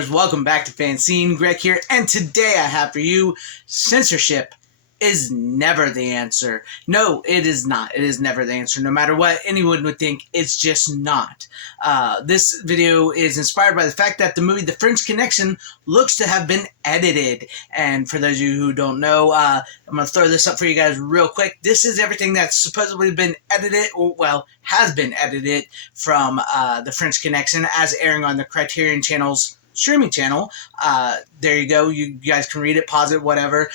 moviegoers, welcome back to FanZcene. Greg here, and today I have for you, censorship is never the answer. No, it is not. It is never the answer. No matter what anyone would think, it's just not. This video is inspired by the fact that the movie The French Connection looks to have been edited. And for those of you who don't know, I'm going to throw this up for you guys real quick. This is everything that's supposedly been edited, or well, has been edited from The French Connection as airing on the Criterion Channel's streaming channel. There you go. You guys can read it, pause it, whatever.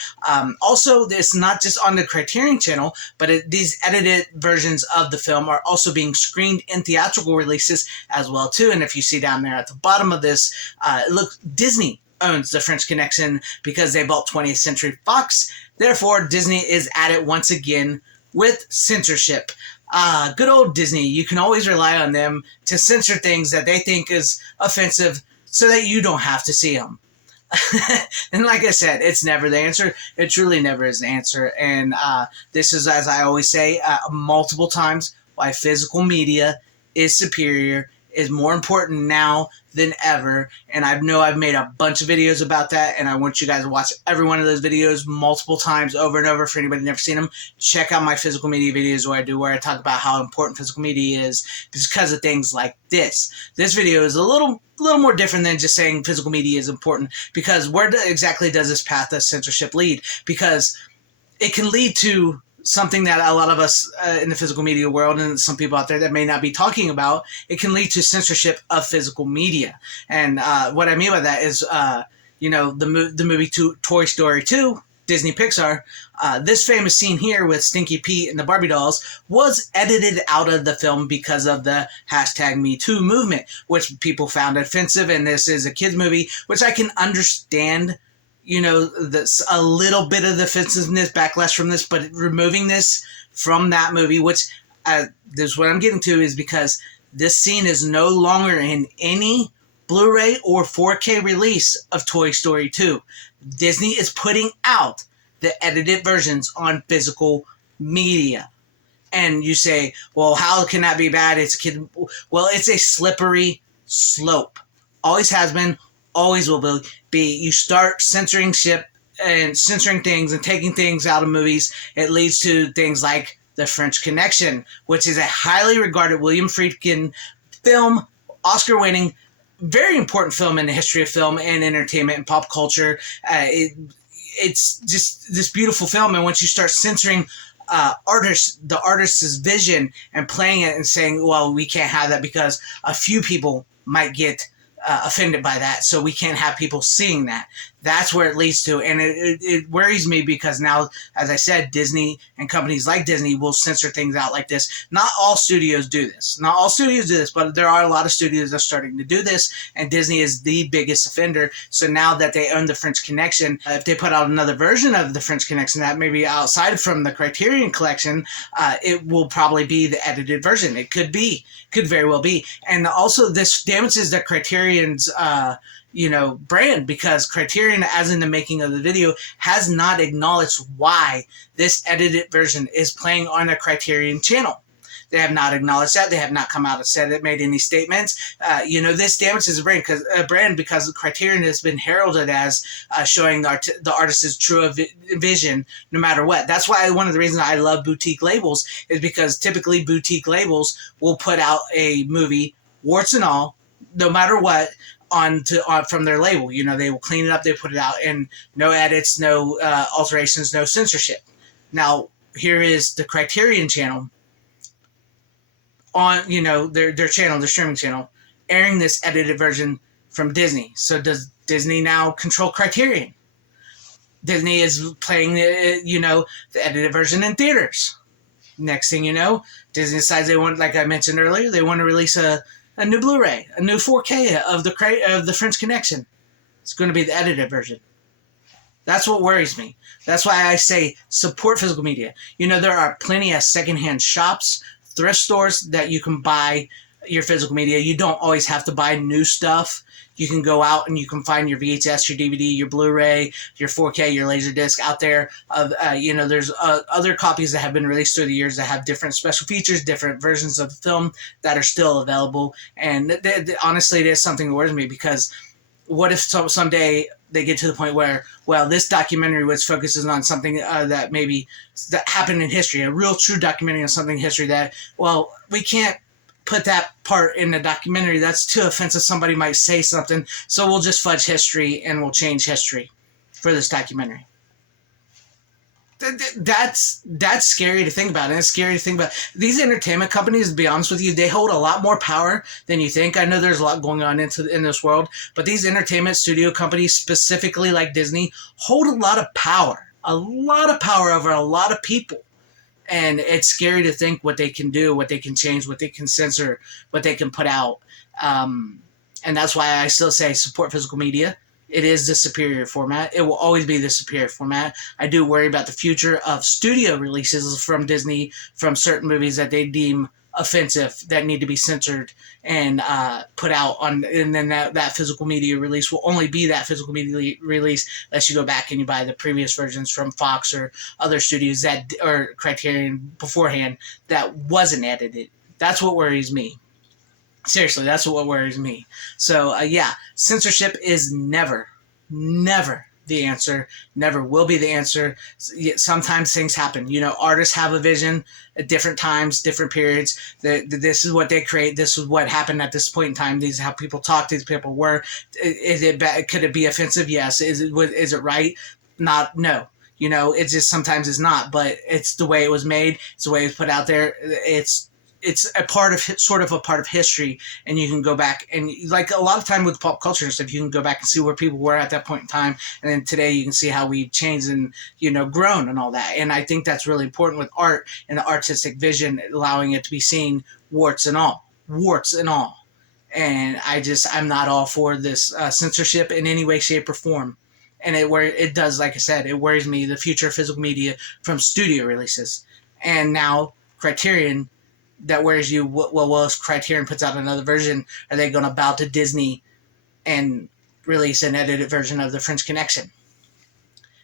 Also, it's not just on the Criterion channel, but these edited versions of the film are also being screened in theatrical releases as well too. And if you see down there at the bottom of this, look, Disney owns The French Connection because they bought 20th Century Fox. Therefore, Disney is at it once again with censorship. Good old Disney. You can always rely on them to censor things that they think is offensive, so that you don't have to see them. And like I said, it's never the answer. It truly never is the answer. And this is, as I always say multiple times, why physical media is superior, is more important now than ever. And I know I've made a bunch of videos about that, and I want you guys to watch every one of those videos multiple times over and over. For anybody who's never seen them, check out my physical media videos where I talk about how important physical media is because of things like this. This video is a little more different than just saying physical media is important, because where exactly does this path of censorship lead? Because it can lead to something that a lot of us in the physical media world, and some people out there that may not be talking about, it can lead to censorship of physical media. And what I mean by that is, the movie Toy Story 2, Disney Pixar, this famous scene here with Stinky Pete and the Barbie dolls was edited out of the film because of the #MeToo movement, which people found offensive. And this is a kids movie, which I can understand, that's a little bit of the offensiveness, backlash from this, but removing this from that movie, which this is what I'm getting to, is because this scene is no longer in any Blu-ray or 4K release of Toy Story 2. Disney is putting out the edited versions on physical media. And you say, well, how can that be bad? It's a kid. Well, it's a slippery slope. Always has been, always will be. You start censoring shit and censoring things and taking things out of movies, it leads to things like The French Connection, which is a highly regarded William Friedkin film, Oscar-winning, very important film in the history of film and entertainment and pop culture. It's just this beautiful film, and once you start censoring the artist's vision and playing it and saying, well, we can't have that because a few people might get offended by that, so we can't have people seeing that. That's where it leads to, and it worries me, because now, as I said, Disney and companies like Disney will censor things out like this. Not all studios do this. Not all studios do this, but there are a lot of studios that are starting to do this, and Disney is the biggest offender. So now that they own The French Connection, if they put out another version of The French Connection that may be outside from the Criterion Collection, it will probably be the edited version. It could very well be. And also, this damages the Criterion's brand, because Criterion, as in the making of the video, has not acknowledged why this edited version is playing on a Criterion channel. They have not acknowledged that. They have not come out and said it, made any statements. This damages the brand because Criterion has been heralded as showing the artist's true vision no matter what. That's why one of the reasons I love boutique labels is because typically boutique labels will put out a movie, warts and all, no matter what, from their label. They will clean it up, they put it out, and no edits, no alterations, no censorship. Now, here is the Criterion channel on, their channel, their streaming channel, airing this edited version from Disney. So does Disney now control Criterion? Disney is playing the edited version in theaters. Next thing you know, Disney decides they want, like I mentioned earlier, they want to release a new Blu-ray, a new 4K of the French Connection. It's going to be the edited version. That's what worries me. That's why I say support physical media. There are plenty of secondhand shops, thrift stores that you can buy your physical media. You don't always have to buy new stuff. You can go out and you can find your VHS, your DVD, your Blu-ray, your 4K, your Laserdisc out there. There's other copies that have been released through the years that have different special features, different versions of the film that are still available. And honestly, it is something that worries me, because what if someday they get to the point where, well, this documentary which focuses on something that maybe that happened in history, a real true documentary on something in history that, well, we can't put that part in the documentary. That's too offensive. Somebody might say something, so we'll just fudge history and we'll change history for this documentary. That's scary to think about, and it's scary to think about. These entertainment companies, to be honest with you, they hold a lot more power than you think. I know there's a lot going on in this world, but these entertainment studio companies, specifically like Disney, hold a lot of power over a lot of people. And it's scary to think what they can do, what they can change, what they can censor, what they can put out. And that's why I still say support physical media. It is the superior format. It will always be the superior format. I do worry about the future of studio releases from Disney, from certain movies that they deem offensive, that need to be censored and put out on, and then that physical media release will only be that physical media release unless you go back and you buy the previous versions from Fox or other studios that, or Criterion beforehand, that wasn't edited. That's what worries me. Seriously, that's what worries me. So, yeah, censorship is never the answer. Never will be the answer. Sometimes things happen. You know, artists have a vision at different times, different periods. This is what they create. This is what happened at this point in time. These are how people talk. These people were. Is it bad? Could it be offensive? Yes. Is it right? Not. No. You know, it just sometimes is not. But it's the way it was made. It's the way it was put out there. It's a part of, sort of a part of history, and you can go back and, like a lot of time with pop culture and stuff, you can go back and see where people were at that point in time, and then today you can see how we've changed and, you know, grown and all that. And I think that's really important with art and the artistic vision, allowing it to be seen warts and all. And I'm not all for this censorship in any way, shape, or form. And it does, like I said, it worries me, the future of physical media from studio releases. And now Criterion, that worries you. Well, if Criterion puts out another version, are they going to bow to Disney and release an edited version of The French Connection?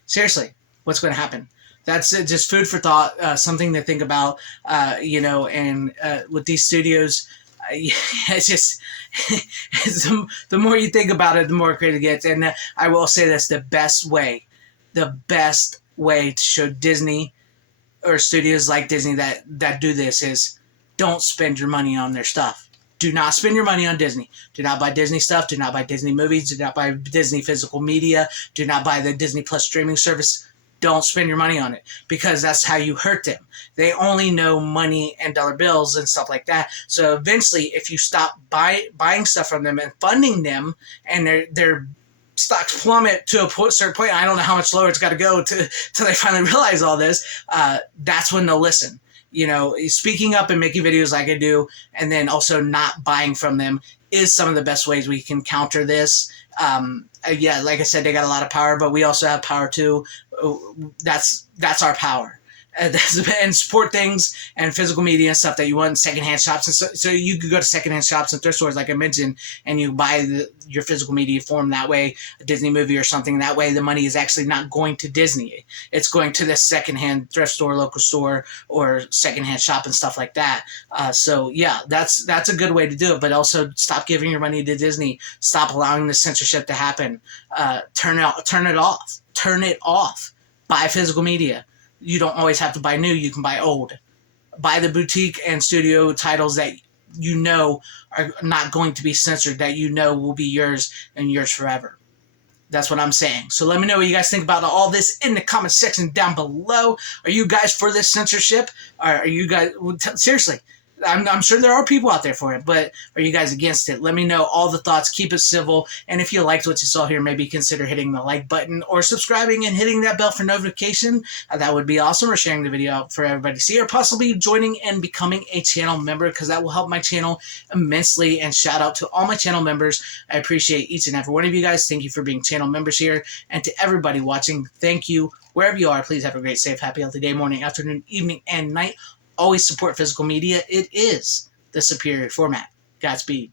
Seriously, what's going to happen? That's just food for thought, something to think about, you know, and with these studios, it's just, the more you think about it, the more creative it gets. And I will say this, the best way to show Disney or studios like Disney that do this is, don't spend your money on their stuff. Do not spend your money on Disney. Do not buy Disney stuff. Do not buy Disney movies. Do not buy Disney physical media. Do not buy the Disney Plus streaming service. Don't spend your money on it, because that's how you hurt them. They only know money and dollar bills and stuff like that. So eventually, if you stop buying stuff from them and funding them, and their stocks plummet to a certain point, I don't know how much lower it's got to go till they finally realize all this, that's when they'll listen. You know, speaking up and making videos like I do, and then also not buying from them, is some of the best ways we can counter this. Yeah, like I said, they got a lot of power, but we also have power too. That's our power. And support things and physical media and stuff that you want in secondhand shops. And so you could go to secondhand shops and thrift stores, like I mentioned, and you buy your physical media form that way, a Disney movie or something. That way the money is actually not going to Disney. It's going to this secondhand thrift store, local store, or secondhand shop and stuff like that. So yeah, that's a good way to do it. But also stop giving your money to Disney. Stop allowing the censorship to happen. Turn it off. Buy physical media. You don't always have to buy new. You can buy old. Buy the boutique and studio titles that you know are not going to be censored, that you know will be yours and yours forever. That's what I'm saying. So let me know what you guys think about all this in the comment section down below. Are you guys for this censorship? Or are you guys... Seriously, I'm sure there are people out there for it, but are you guys against it? Let me know all the thoughts. Keep it civil. And if you liked what you saw here, maybe consider hitting the like button or subscribing and hitting that bell for notification. That would be awesome. Or sharing the video out for everybody to see, or possibly joining and becoming a channel member, because that will help my channel immensely. And shout out to all my channel members. I appreciate each and every one of you guys. Thank you for being channel members here. And to everybody watching, thank you. Wherever you are, please have a great, safe, happy, healthy day, morning, afternoon, evening, and night. Always support physical media. It is the superior format. Godspeed.